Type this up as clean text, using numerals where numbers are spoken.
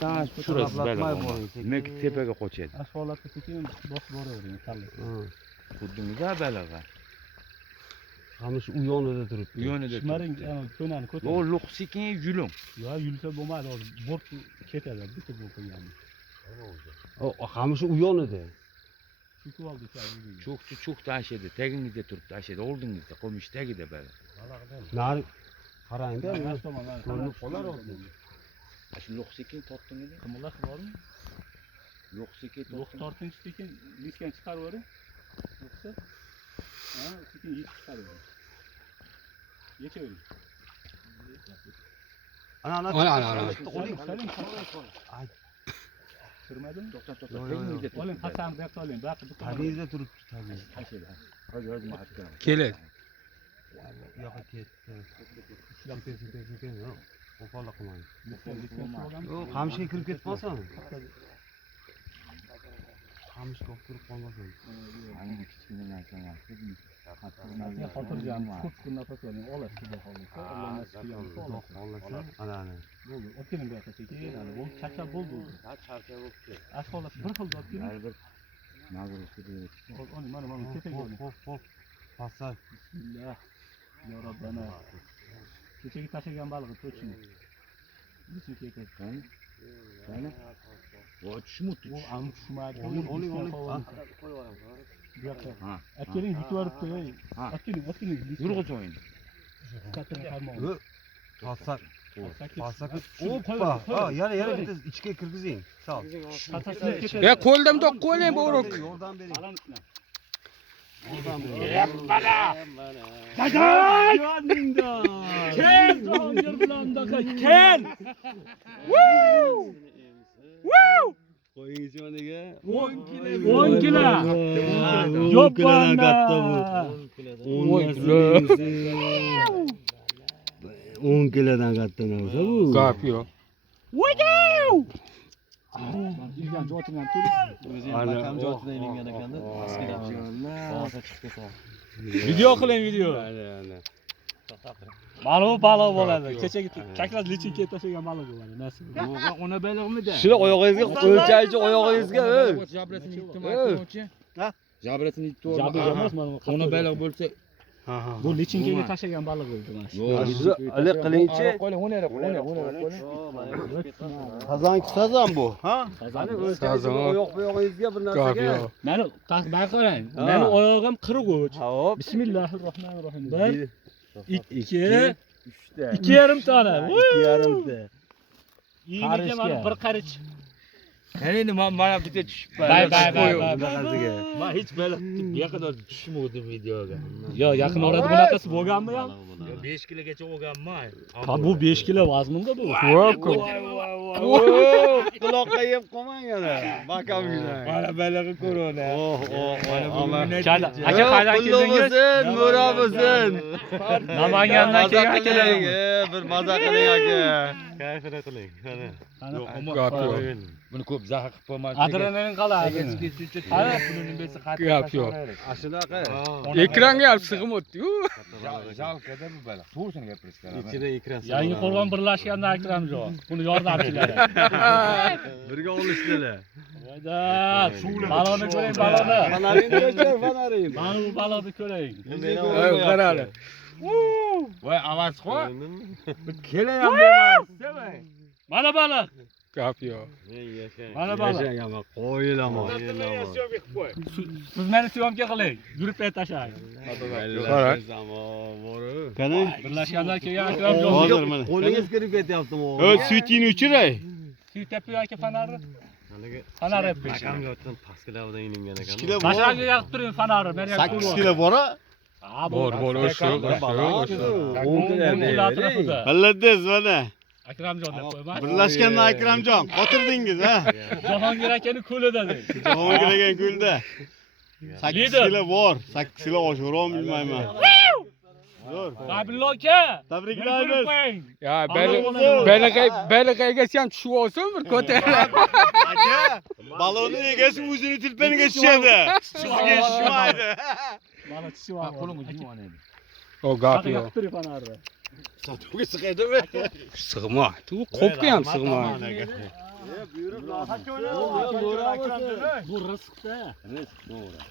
Daha şurası böyle olmaz. Demek tepeye koçaydı. Aşağılarda sekin bosib boravering kallasi. Xuddimiz belaga. Qamish u yonida turibdi. U yonida Shmaring turibdi. to'nani ko'tar. O luq sekin yuling. Yo, yulsa bo'lmaydi, hozir bort ketadi, bitta bo'lib qo'yganmiz. O qamish u yonida. Chukib oldi o'zi. Cho'k tashidi, tagingizda turibdi, tashidi, oldingizda, qo'mish tagida bela. Nari qarang-da, Mana tomondan ko'rinib qolar hozir. Shu luq sekin tortdingmi? Qimillaq bormi? Luq sekin Yo'q, tortinchi sekin diskan chiqarib yuboring. Yo'qsa, ha, sekin yechib chiqarib yuboring. Yechavering. Ana. Oling, saling. Ay, Kirmadimi? to'xta. Tagingizda turibdi. Oling, qasam bu yoqda oling. Baqi bitta. tabingizda turibdi, tabing. Tashidi. Hozir mahkam. Keladi. Bu yoqqa ketdi. Ishlab ketsin. Qo'pollik qilmang. Yo'q, qamishga kirib ketib qolsan. Qamishga olib kirib qolmasin. Ana kichkina narsalar. Xotirjam, ko'p kun nafas oling. Olasiz xudo xohlasa. Alloh nasib qilgancha olasiz. Xohlasa, ana. Bo'ldi. Olib keling bu yoqqa sekin. Ana bu charchab bo'ldi. Ha, charchab o'tdi. Ashxolat bir xil olib keling. Har bir mag'rursiz. Oling, mana tepaga oling. Xo'p. Passa. Bismillah. Ya Robbana. Kechagi tashlagan balig'i to'chini. Necha ketadi? Qani? O tushmadi. Bu am tushmadi. Oling. Bu yoqqa. Ha. Akkeling yutib yuboribdi. Ha. Akkeling. Yurg'ich o'yin. Kattani qarmoq. Passa. Passa. Qo'y, Oppa. qo'y. Ha, yana bitta ichga kirgizing. Sal. Qatasini ketadi. Ya qo'ldan to'q qo'ying bu urug'. Yordam bering. Kel, Jahongir bilan daqa kel. Qo'yingiz yoniga. 10 kilo. Yo'qdan katta bu. 10 kilodan katta narsa bu. Gap yo'q. Ilgan jotidan turib. Ana, Makam jotidan ilingan ekanda, pastga chiqib ketadi. Video qiling, video. Ana. Mana bu baliq bo'ladi. Kechagi kaklas lichinka tashlagan baliq bo'ladi. Nasib. Ona balig'midi? Shular oyog'ingizga o'lchaychi oyog'ingizga. Jabrasini yutib aytmoqchi. Ha? Jabrasini yutib. Jabi emas, mana bu. Ona balig' bo'lsa, Bu lichinkaga tashlagan baliq bo'ldi mana shu. Iliq qilingchi. qo'ling, o'nara qo'ling. Sazan bu, ha? Sazan. Sazan. Oyog'ingizga bir Gap narsaga. yo'q. Mani qarang. Mani oyog'im qirg'uch. Hop. Bismillahirrohmanirrohim. 1 2 3ta. 2,5 tona. 2,5ta. Yiniga mana bir qarich. Endi mana bitta tushib Bay. Bunaqasiga. Men hech baliq bu yoqda tushmadim videoga. Yo, yaqin orada bunaqasi bo'lganmi ham? 5 kilogacha olganman. Ha, bu 5 kilo vaznimda bu. Quloqqa yeb qolmang yana. Bakam yurang. Mana balig'i ko'rona. Chala, aka qaydan keldingiz? Mo'ra bo'lsin. Namangandan kelgan akalar. Bir maza qiling aka. Kayfini qiling. Mana. Gap yo'q. Buni ko'p zahar qilib qo'ymaslik. Adrenalin qaladi. Pulini bersa qattiq. Gap yo'q. Ashunaqa. Ekranga ham sig'im o'tdi-yu. Jalkada bu balig'. To'g'risini gapirish kerak. Ichida ekran. Yangi qo'rg'on birlashganda Akramjon. Buni yordamchilari. Birga olishdilar. Voyda, baloni ko'ring, baloni. Fanaringni o'chir, fanaring. Mana bu baloni ko'ring. Qarali. Voy, avazxo. Kelayam demas. Mana baliq. Gap yo'q. Mana baliq. Yashang qo'yilaman. Siz meni syomka qiling. Yurib tashlang. Qara. Qani? Birlashganda kelgan Akramjon. Hozir mana. Qo'lingiz kirib ketyaptimi? Suytingni o'chiray. Suytib aka fanarni. Fanar yapmış. Makam jotidan pastga lavdan ilingan ekan. Tashlaga yoqib turing fanarni. Men 8 kilo bor-a? Ha, Bor, o'sha. 10 kilo atrofida. Billadingiz mana. Akramjon deb qo'yman. Birlashganda Akramjon, qotirdingiz, ha? Jahongir akani ko'lida deb. Jahongir aka kulda. 8 Lider. kilo bor. 8 kilo oshirolm bilmayman. Zo'r. Tabriklar aka. Tabriklaymiz. Ya balig'iga ham tushib olsin bir ko'tarilib. Aka, balonni egasi o'zini tilpaniga tushadi. Sizga tushmaydi. Mana tushib Qo'lim jimon edi. O gap yo'q. yoqib turing fanarni. Sotuvga sig'aydimi? Sig'maydi. U qo'pga ham sig'maydi. Buyurib, nohaq Bu rizqda. Rizq, to'g'ri.